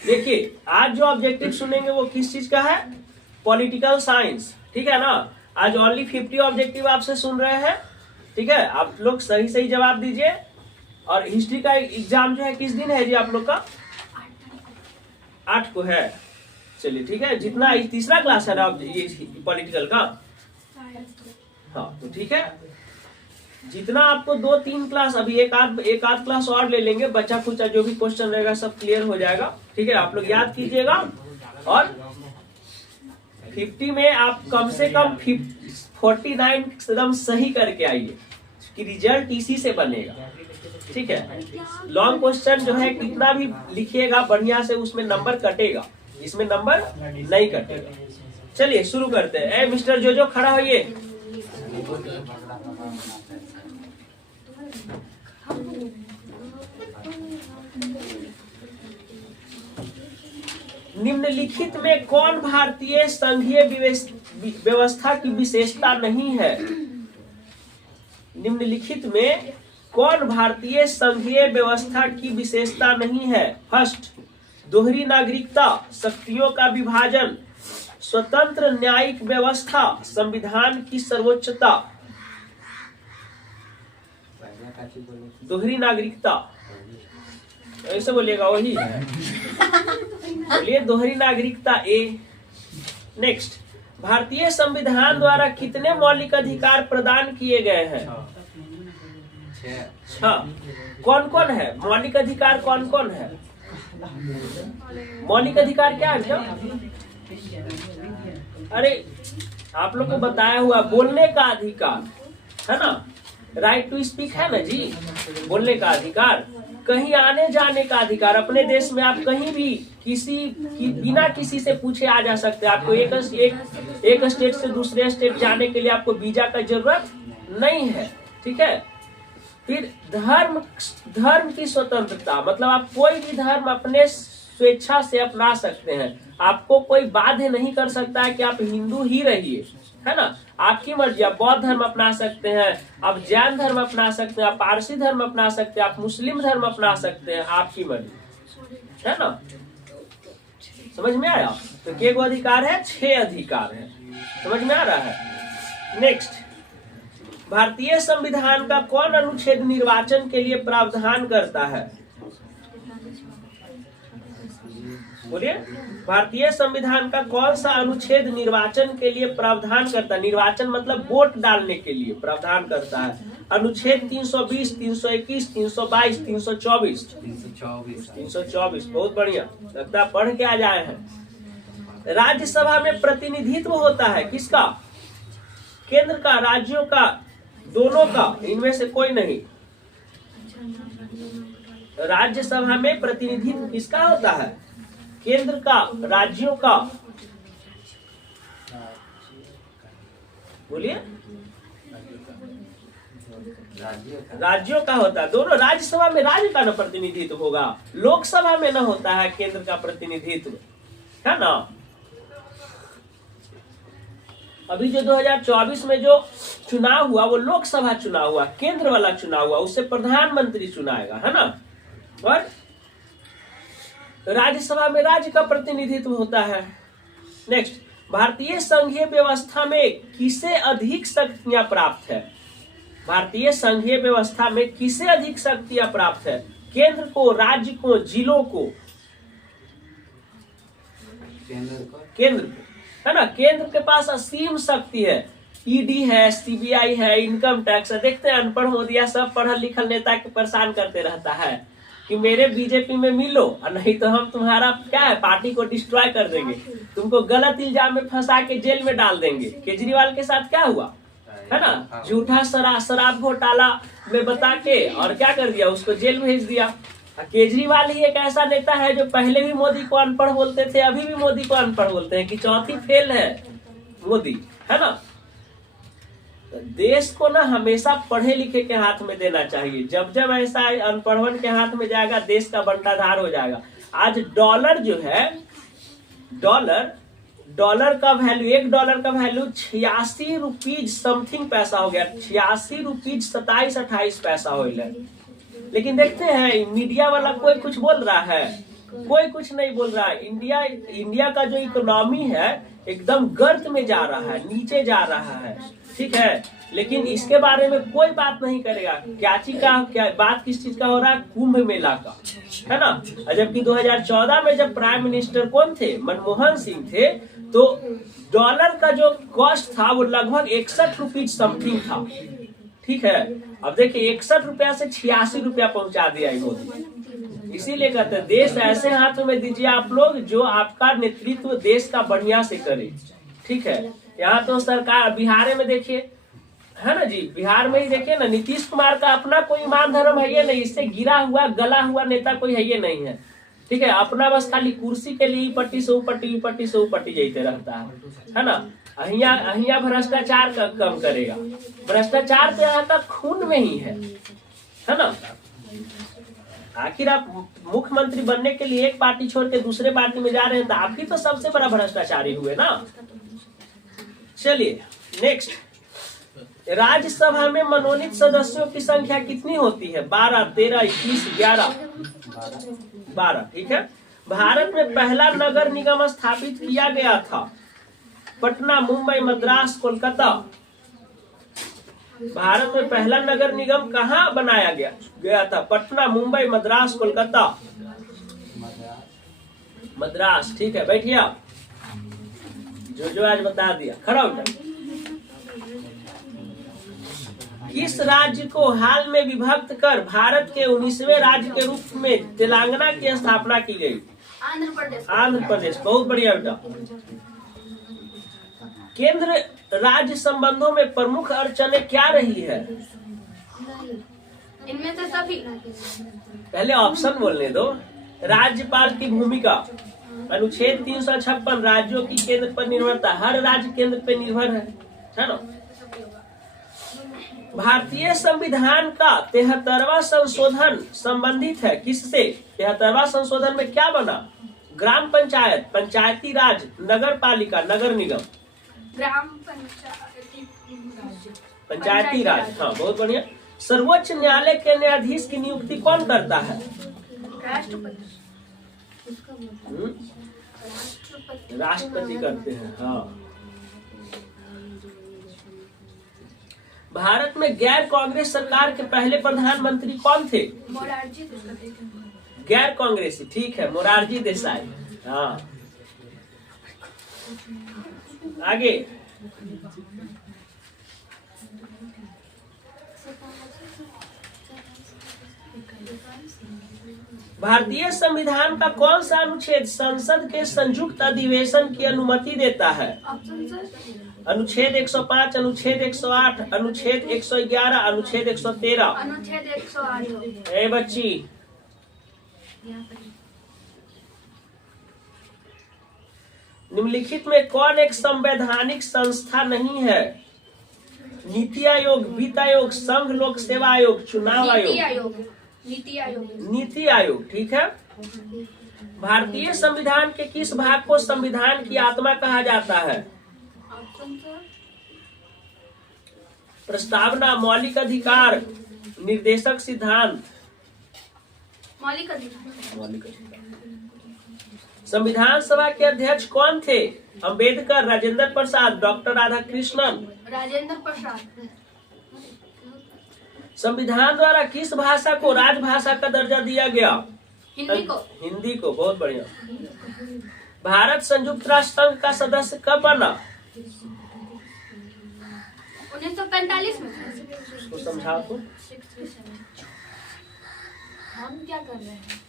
देखिए आज जो ऑब्जेक्टिव सुनेंगे वो किस चीज का है, पॉलिटिकल साइंस, ठीक है ना। आज ओनली 50 ऑब्जेक्टिव आपसे सुन रहे हैं, ठीक है। आप लोग सही सही जवाब दीजिए। और हिस्ट्री का एग्जाम जो है किस दिन है जी आप लोग का, 8 को है। चलिए ठीक है, जितना तीसरा क्लास है ना ये पॉलिटिकल का, हाँ तो ठीक है। जितना आपको 2-3 क्लास, अभी एक आध क्लास और ले लेंगे, बच्चा कुछ जो भी क्वेश्चन रहेगा सब क्लियर हो जाएगा, ठीक है। आप लोग याद कीजिएगा। और 50 में आप कम से कम 49 एकदम सही करके आइए कि रिजल्ट इसी से बनेगा, ठीक है। लॉन्ग क्वेश्चन जो है कितना भी लिखिएगा बढ़िया से, उसमें नंबर कटेगा, इसमें नंबर नहीं कटेगा। चलिए शुरू करते हैं। मिस्टर जो खड़ा होइए। निम्नलिखित में कौन भारतीय संघीय व्यवस्था की विशेषता नहीं है? निम्नलिखित में कौन भारतीय संघीय व्यवस्था की विशेषता नहीं है? फर्स्ट, दोहरी नागरिकता, शक्तियों का विभाजन, स्वतंत्र न्यायिक व्यवस्था, संविधान की सर्वोच्चता। दोहरी नागरिकता ऐसे बोलिएगा, वही है। बोलिए दोहरी नागरिकता ए। नेक्स्ट, भारतीय संविधान द्वारा कितने मौलिक अधिकार प्रदान किए गए हैं? 6। कौन कौन है मौलिक अधिकार, कौन कौन है? मौलिक अधिकार क्या है भैया? अरे आप लोग को बताया हुआ, बोलने का अधिकार है ना, राइट टू स्पीक है ना जी, बोलने का अधिकार, कहीं आने जाने का अधिकार, अपने देश में आप कहीं भी बिना किसी से पूछे आ जा सकते हैं। आपको एक स्टेट से दूसरे स्टेट जाने के लिए आपको वीजा का जरूरत नहीं है, ठीक है। फिर धर्म की स्वतंत्रता, मतलब आप कोई भी धर्म अपने स्वेच्छा से अपना सकते हैं, आपको कोई बाध्य नहीं कर सकता है कि आप हिंदू ही रहिए, है ना, आपकी मर्जी। आप बौद्ध धर्म अपना सकते हैं, आप जैन धर्म अपना सकते हैं, आप पारसी धर्म अपना सकते हैं, आप मुस्लिम धर्म अपना सकते हैं, आपकी मर्जी, है ना। समझ में आया? तो क्या अधिकार है? 6 अधिकार है। समझ में आ रहा है? नेक्स्ट, भारतीय संविधान का कौन अनुच्छेद निर्वाचन के लिए प्रावधान करता है? बोलिए, भारतीय संविधान का कौन सा अनुच्छेद निर्वाचन के लिए प्रावधान करता है? निर्वाचन मतलब वोट डालने के लिए प्रावधान करता है। अनुच्छेद 320, 321, 322, 324। 324, बहुत बढ़िया, लगता है पढ़ के आ जाए हैं। राज्यसभा में प्रतिनिधित्व होता है किसका? केंद्र का, राज्यों का, दोनों का, इनमें से कोई नहीं। राज्यसभा में प्रतिनिधित्व किसका होता है? केंद्र का, राज्यों का। बोलिए, राज्यों का होता है। दोनों, राज्यसभा में राज्य का न प्रतिनिधित्व होगा, लोकसभा में न होता है केंद्र का प्रतिनिधित्व, है ना। अभी जो 2024 में जो चुनाव हुआ वो लोकसभा चुनाव हुआ, केंद्र वाला चुनाव हुआ, उससे प्रधानमंत्री चुनाएगा, है ना। और राज्यसभा में राज्य का प्रतिनिधित्व होता है। नेक्स्ट, भारतीय संघीय व्यवस्था में किसे अधिक शक्तियां प्राप्त है? भारतीय संघीय व्यवस्था में किसे अधिक शक्तियां प्राप्त है? केंद्र को, राज्य को, जिलों को? केंद्र को, है ना। केंद्र के पास असीम शक्ति है, ईडी है, सीबीआई है, इनकम टैक्स है। देखते हैं अनपढ़ मोदिया सब पढ़ल लिखल नेता के परेशान करते रहता है कि मेरे बीजेपी में मिलो, और नहीं तो हम तुम्हारा क्या है, पार्टी को डिस्ट्रॉय कर देंगे, तुमको गलत इल्जाम में फंसा के जेल में डाल देंगे। केजरीवाल के साथ क्या हुआ, है ना, झूठा शराब घोटाला में बता के और क्या कर दिया, उसको जेल भेज दिया। केजरीवाल ही एक ऐसा नेता है जो पहले भी मोदी को अनपढ़ बोलते थे, अभी भी मोदी को अनपढ़ बोलते हैं, कि चौथी फेल है मोदी, है ना। देश को ना हमेशा पढ़े लिखे के हाथ में देना चाहिए। जब जब ऐसा अनपढ़वन के हाथ में जाएगा, देश का बंटाधार हो जाएगा। आज डॉलर जो है, डॉलर का वैल्यू, $1 86 रुपीज समथिंग पैसा हो गया, 86 रुपीज 27-28 पैसा हो गया। लेकिन देखते हैं मीडिया वाला कोई कुछ बोल रहा है, कोई कुछ नहीं बोल रहा है। इंडिया का जो इकोनॉमी है एकदम गर्त में जा रहा है, नीचे जा रहा है, ठीक है। लेकिन इसके बारे में कोई बात नहीं करेगा। क्या बात किस चीज का हो रहा है? कुंभ मेला का, है ना। जबकि 2014 में जब प्राइम मिनिस्टर कौन थे? मनमोहन सिंह थे, तो डॉलर का जो कॉस्ट था वो लगभग 61 रुपीज समथिंग था, ठीक है। अब देखिए 61 रुपया से 86 रुपया पहुंचा दिया मोदी। इसीलिए कहते हैं देश ऐसे हाथों में दीजिए आप लोग जो आपका नेतृत्व देश का बढ़िया से करे, ठीक है। यहाँ तो सरकार बिहार में देखिए, है ना जी, बिहार में ही देखिए ना, नीतीश कुमार का अपना कोई ईमान धर्म है ये नहीं, इससे गिरा हुआ गला हुआ नेता कोई है ये नहीं है, ठीक है। अपना बस खाली कुर्सी के लिए पट्टी से पट्टी से पट्टी जाते रहता है ना। अहिया भ्रष्टाचार का कम करेगा, भ्रष्टाचार तो यहाँ तक खून में ही है ना। आखिर आप मुख्यमंत्री बनने के लिए एक पार्टी छोड़ के दूसरे पार्टी में जा रहे हैं तो आप ही तो सबसे बड़ा भ्रष्टाचारी हुए ना। चलिए नेक्स्ट, राज्यसभा में मनोनीत सदस्यों की संख्या कितनी होती है? 12, 13, 21, 11, 12, ठीक है। भारत में पहला नगर निगम स्थापित किया गया था पटना, मुंबई, मद्रास, कोलकाता। भारत में पहला नगर निगम कहाँ बनाया गया था? पटना, मुंबई, मद्रास, कोलकाता। मद्रास, ठीक है। बैठिए आप, जो आज बता दिया। खड़ा उठा। किस राज्य को हाल में विभक्त कर भारत के 19वें राज्य के रूप में तेलंगाना की स्थापना की गई? आंध्र प्रदेश, बहुत बढ़िया बेटा। केंद्र राज्य संबंधों में प्रमुख अड़चनें क्या रही है? इनमें से सभी। पहले ऑप्शन बोलने दो। राज्यपाल की भूमिका, अनुच्छेद 356, राज्यों की केंद्र पर निर्भरता, हर राज्य केंद्र पर निर्भर है ना। भारतीय संविधान का 73वां संशोधन संबंधित है किससे? 73वां संशोधन में क्या बना? ग्राम पंचायत, पंचायती राज, नगर पालिका, नगर निगम। ग्राम पंचायती राज, हाँ बहुत बढ़िया। सर्वोच्च न्यायालय के न्यायाधीश की नियुक्ति कौन करता है? राष्ट्रपति करते हैं, हाँ। भारत में गैर कांग्रेस सरकार के पहले प्रधानमंत्री कौन थे? मोरारजी देसाई। गैर कांग्रेसी, ठीक है, मोरारजी देसाई, हाँ। आगे, भारतीय संविधान का कौन सा अनुच्छेद संसद के संयुक्त अधिवेशन की अनुमति देता है? अनुच्छेद 105, अनुच्छेद 108, अनुच्छेद 111, अनुच्छेद 113। अनुच्छेद 108। ए बच्ची, निम्नलिखित में कौन एक संवैधानिक संस्था नहीं है? नीति आयोग, वित्त आयोग, संघ लोक सेवा आयोग, चुनाव आयोग। नीति आयोग, ठीक है। भारतीय संविधान के किस भाग को संविधान की आत्मा कहा जाता है? प्रस्तावना, मौलिक अधिकार, निर्देशक सिद्धांत। मौलिक अधिकार। संविधान सभा के अध्यक्ष कौन थे? अंबेडकर, राजेंद्र प्रसाद, डॉक्टर राधाकृष्णन। राजेंद्र प्रसाद। संविधान द्वारा किस भाषा को राजभाषा का दर्जा दिया गया? हिंदी को, बहुत बढ़िया। भारत संयुक्त राष्ट्र संघ का सदस्य कब बना? 1945 में। उसको समझाओ तो। हम क्या कर रहे हैं?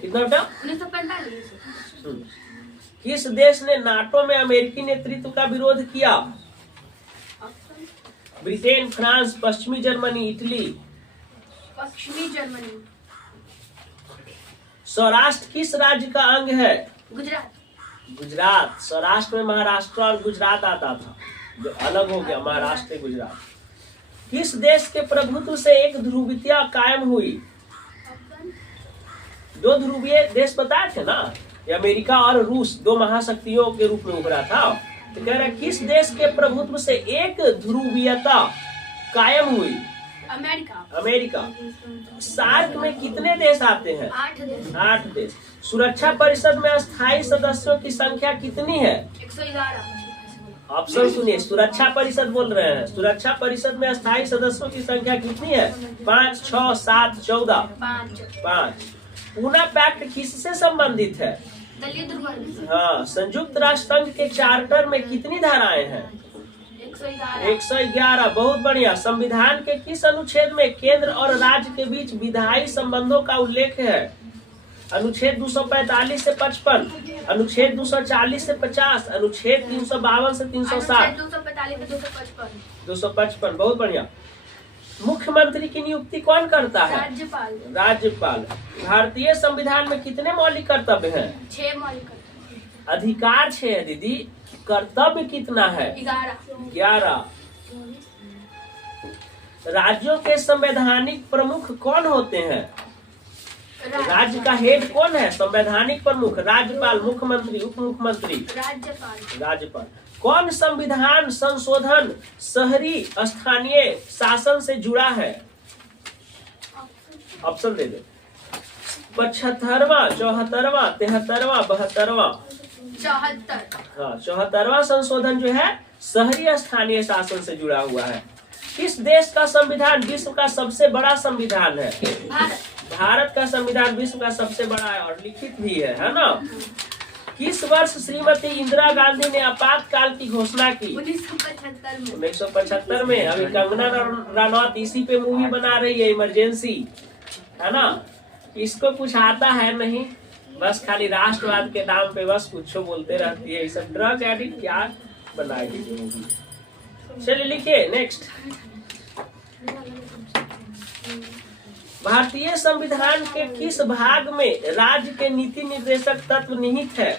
कितना बेटा? 1945। किस देश ने नाटो में अमेरिकी नेतृत्व का विरोध किया? ब्रिटेन, फ्रांस, पश्चिमी जर्मनी, इटली। पश्चिमी जर्मनी। सौराष्ट्र किस राज्य का अंग है? गुजरात। गुजरात। सौराष्ट्र में महाराष्ट्र और गुजरात आता था, जो अलग हो गया महाराष्ट्र से गुजरात। किस देश के प्रभुत्व से एक ध्रुवीयता कायम हुई? 2 ध्रुवीय देश बताए थे ना, ये अमेरिका और रूस 2 महाशक्तियों के रूप में उभरा था। तो कह रहा है किस देश के प्रभुत्व से एक ध्रुवीयता कायम हुई? अमेरिका। अमेरिका। सार्क में कितने देश आते हैं? 8 देश। 8 देश। सुरक्षा परिषद में स्थायी सदस्यों की संख्या कितनी है? 111। ऑप्शन सुनिए, सुरक्षा परिषद बोल रहे हैं, सुरक्षा परिषद में स्थायी सदस्यों की संख्या कितनी है? 5, 6, 7, 14? 5। पूना पैक्ट किससे संबंधित है? दलीय दुर्वर्ग। हाँ। संयुक्त राष्ट्र संघ के चार्टर में कितनी धाराएं हैं? 111। 111। बहुत बढ़िया। संविधान के किस अनुच्छेद में केंद्र और राज्य के बीच विधायी संबंधों का उल्लेख है? अनुच्छेद 245 से 55, अनुच्छेद 240 से 50, अनुच्छेद 352 से 360? 245 से 255। 255। बहुत बढ़िया। मुख्यमंत्री की नियुक्ति कौन करता है? राज्यपाल। राज्यपाल। भारतीय संविधान में कितने मौलिक कर्तव्य हैं? 6 मौलिक कर्तव्य। अधिकार 6 है दीदी, कर्तव्य कितना है? 11। राज्यों के संवैधानिक प्रमुख कौन होते हैं? राज्य का हेड कौन है? संवैधानिक प्रमुख। राज्यपाल, मुख्यमंत्री, उप मुख्यमंत्री? राज्यपाल। कौन संविधान संशोधन शहरी स्थानीय शासन से जुड़ा है? ऑप्शन दे दे। 75वां, 74वां, 73वां, 72वां? 74। हाँ, 74वां संशोधन जो है शहरी स्थानीय शासन से जुड़ा हुआ है। किस देश का संविधान विश्व का सबसे बड़ा संविधान है? भारत। भारत का संविधान विश्व का सबसे बड़ा है और लिखित भी है ना? किस वर्ष श्रीमती इंदिरा गांधी ने आपातकाल की घोषणा की? 1975 में। 1975 में। अभी कंगना रनौत इसी पे मूवी बना रही है, इमरजेंसी, है ना? इसको कुछ आता है नहीं, बस खाली राष्ट्रवाद के नाम पे बस कुछ बोलते रहती है। सब ड्रग एडिक्ट क्या बनाएगी मूवी। चलिए लिखिए नेक्स्ट। भारतीय संविधान के किस भाग में राज्य के नीति निर्देशक तत्व निहित है?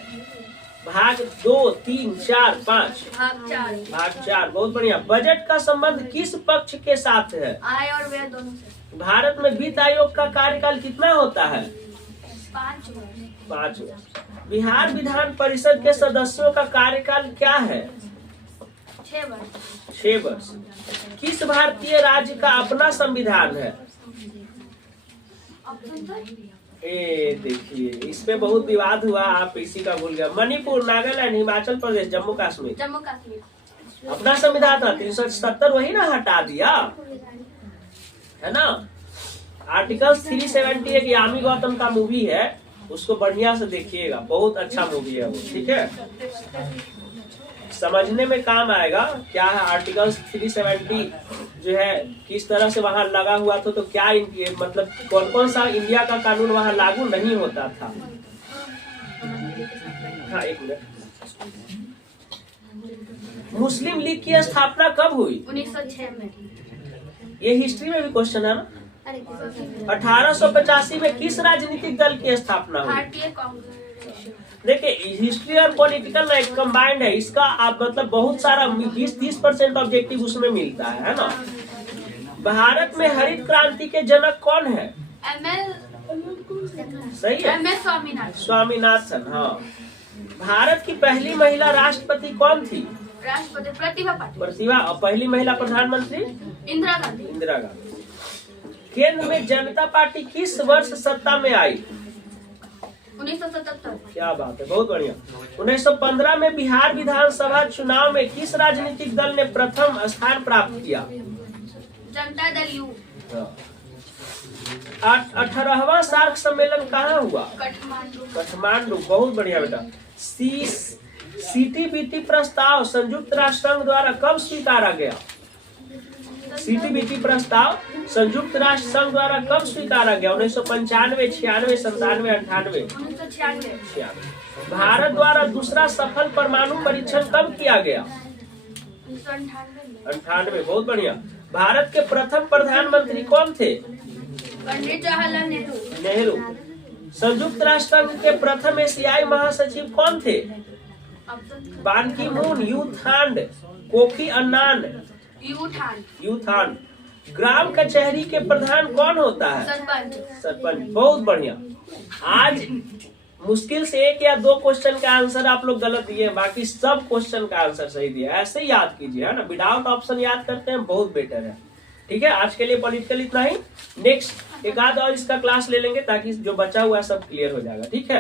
भाग 2, 3, 4, 5? भाग 4। बहुत बढ़िया। बजट का संबंध किस पक्ष के साथ है? आय और व्यय दोनों से। भारत में वित्त आयोग का कार्यकाल कितना होता है? 5 वर्ष। 5 वर्ष। बिहार विधान परिषद के सदस्यों का कार्यकाल क्या है? 6 वर्ष। 6 वर्ष। किस भारतीय राज्य का अपना संविधान है? ए देखिए, इस पे बहुत विवाद हुआ, आप इसी का भूल गए। मणिपुर, नागालैंड, हिमाचल प्रदेश, जम्मू कश्मीर? जम्मू कश्मीर। अपना संविधान था 370, वही ना हटा दिया है ना? आर्टिकल 370 एक यामी गौतम का मूवी है, उसको बढ़िया से देखिएगा, बहुत अच्छा मूवी है वो, ठीक है? समझने में काम आएगा क्या है आर्टिकल 370 जो है, किस तरह से वहाँ लगा हुआ था, तो क्या मतलब कौन कौन सा इंडिया का कानून वहाँ लागू नहीं होता था। हाँ, एक मिनट। मुस्लिम लीग की स्थापना कब हुई? 1906 में। ये हिस्ट्री में भी क्वेश्चन है ना? 1885 में किस राजनीतिक दल की स्थापना हुई? भारतीय कांग्रेस। देखिए, हिस्ट्री और पॉलिटिकल ना एक कंबाइंड है, इसका आप मतलब बहुत सारा 20-30% ऑब्जेक्टिव उसमें मिलता है ना? भारत में हरित क्रांति के जनक कौन है? सही है, MS स्वामीनाथन। हाँ। भारत की पहली महिला राष्ट्रपति कौन थी? राष्ट्रपति प्रतिभा पाटिल। प्रतिभा। और पहली महिला प्रधानमंत्री? इंदिरा गांधी। इंदिरा गांधी। केंद्र में जनता पार्टी किस वर्ष सत्ता में आई? 1977। क्या बात है, बहुत बढ़िया। 1915 में बिहार विधानसभा चुनाव में किस राजनीतिक दल ने प्रथम स्थान प्राप्त किया? जनता दल यू। 18वां सार्क सम्मेलन कहाँ हुआ? काठमांडू। बहुत बढ़िया बेटा। सीटीबीटी प्रस्ताव संयुक्त राष्ट्र संघ द्वारा कब स्वीकारा गया? सीटीबीटी प्रस्ताव संयुक्त राष्ट्र संघ द्वारा कब स्वीकारा गया? 1995, 96, 97, 98? 1996। भारत द्वारा दूसरा सफल परमाणु परीक्षण कब किया गया? 98। बहुत बढ़िया। भारत के प्रथम प्रधानमंत्री कौन थे? पंडित जवाहरलाल नेहरू। संयुक्त राष्ट्र संघ के प्रथम एशियाई महासचिव कौन थे? Ban Ki Moon, U Thant, Kofi Annan? U Thant. ग्राम कचहरी के प्रधान कौन होता है? सरपंच। बहुत बढ़िया। आज मुश्किल से 1 या 2 क्वेश्चन का आंसर आप लोग गलत दिए, बाकी सब क्वेश्चन का आंसर सही दिया। ऐसे ही याद कीजिए, है ना? विदाउट ऑप्शन याद करते हैं, बहुत बेटर है। ठीक है, आज के लिए पॉलिटिकल इतना ही। नेक्स्ट एक आध और इसका क्लास ले लेंगे ताकि जो बचा हुआ है सब क्लियर हो जाएगा। ठीक है।